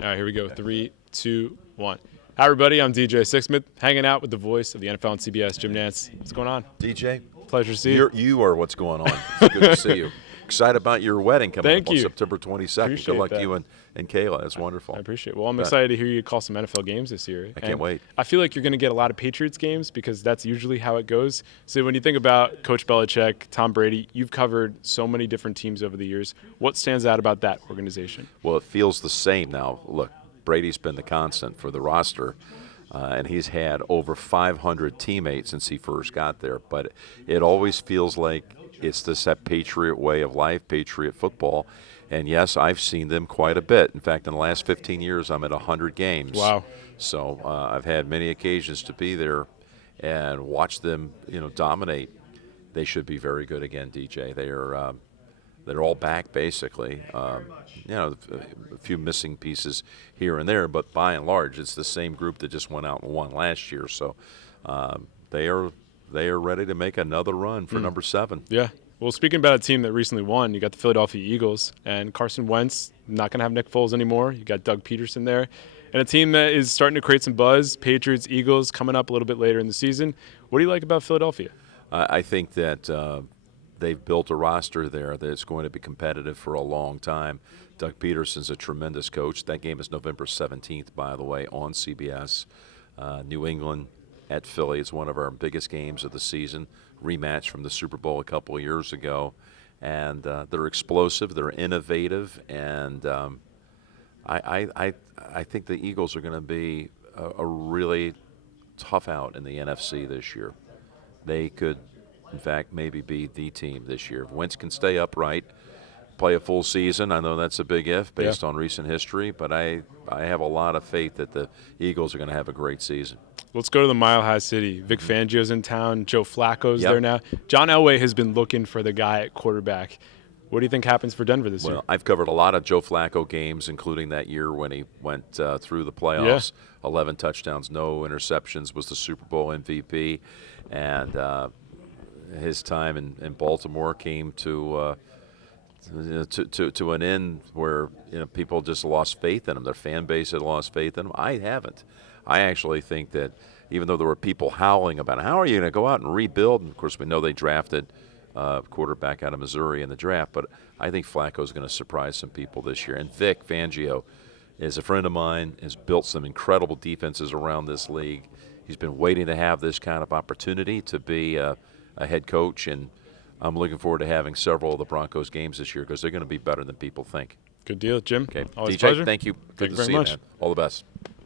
All right, here we go. 3, 2, 1. Hi, everybody. I'm DJ Sixsmith, hanging out with the voice of the NFL and CBS, Jim Nantz. What's going on? DJ, Pleasure to see you. You are what's going on. It's good to see you. Excited about your wedding coming up on September 22nd. Appreciate Good luck that. to you and Kayla. That's wonderful. I appreciate it. Well, I'm excited to hear you call some NFL games this year. I can't wait. I feel like you're going to get a lot of Patriots games because that's usually how it goes. So when you think about Coach Belichick, Tom Brady, you've covered so many different teams over the years. What stands out about that organization? Well, it feels the same now. Look, Brady's been the constant for the roster. And he's had over 500 teammates since he first got there. But it always feels like it's that Patriot way of life, Patriot football. And, yes, I've seen them quite a bit. In fact, in the last 15 years, I'm at 100 games. Wow. So I've had many occasions to be there and watch them, dominate. They should be very good again, DJ. They're all back, basically. A few missing pieces here and there, but by and large, it's the same group that just went out and won last year. So they are ready to make another run for number 7. Yeah. Well, speaking about a team that recently won, you got the Philadelphia Eagles and Carson Wentz, not going to have Nick Foles anymore. You got Doug Peterson there. And a team that is starting to create some buzz, Patriots, Eagles, coming up a little bit later in the season. What do you like about Philadelphia? I think that they've built a roster there that's going to be competitive for a long time. Doug Peterson's a tremendous coach. That game is November 17th, by the way, on CBS. New England at Philly is one of our biggest games of the season, rematch from the Super Bowl a couple of years ago. And they're explosive, they're innovative, and I think the Eagles are going to be a really tough out in the NFC this year. They could, in fact, maybe be the team this year. If Wentz can stay upright, play a full season, I know that's a big if based on recent history, but I have a lot of faith that the Eagles are going to have a great season. Let's go to the Mile High City. Vic Fangio's in town. Joe Flacco's there now. John Elway has been looking for the guy at quarterback. What do you think happens for Denver this year? Well, I've covered a lot of Joe Flacco games, including that year when he went through the playoffs. 11 touchdowns, no interceptions, was the Super Bowl MVP. And his time in Baltimore came to an end where people just lost faith in him. Their fan base had lost faith in him. I haven't. I actually think that even though there were people howling about how are you going to go out and rebuild, and of course we know they drafted a quarterback out of Missouri in the draft, but I think Flacco's going to surprise some people this year. And Vic Fangio is a friend of mine, has built some incredible defenses around this league. He's been waiting to have this kind of opportunity to be a head coach, and I'm looking forward to having several of the Broncos games this year because they're going to be better than people think. Good deal, Jim. Okay, Always DJ, a pleasure. thank you. Good to see you, man. All the best.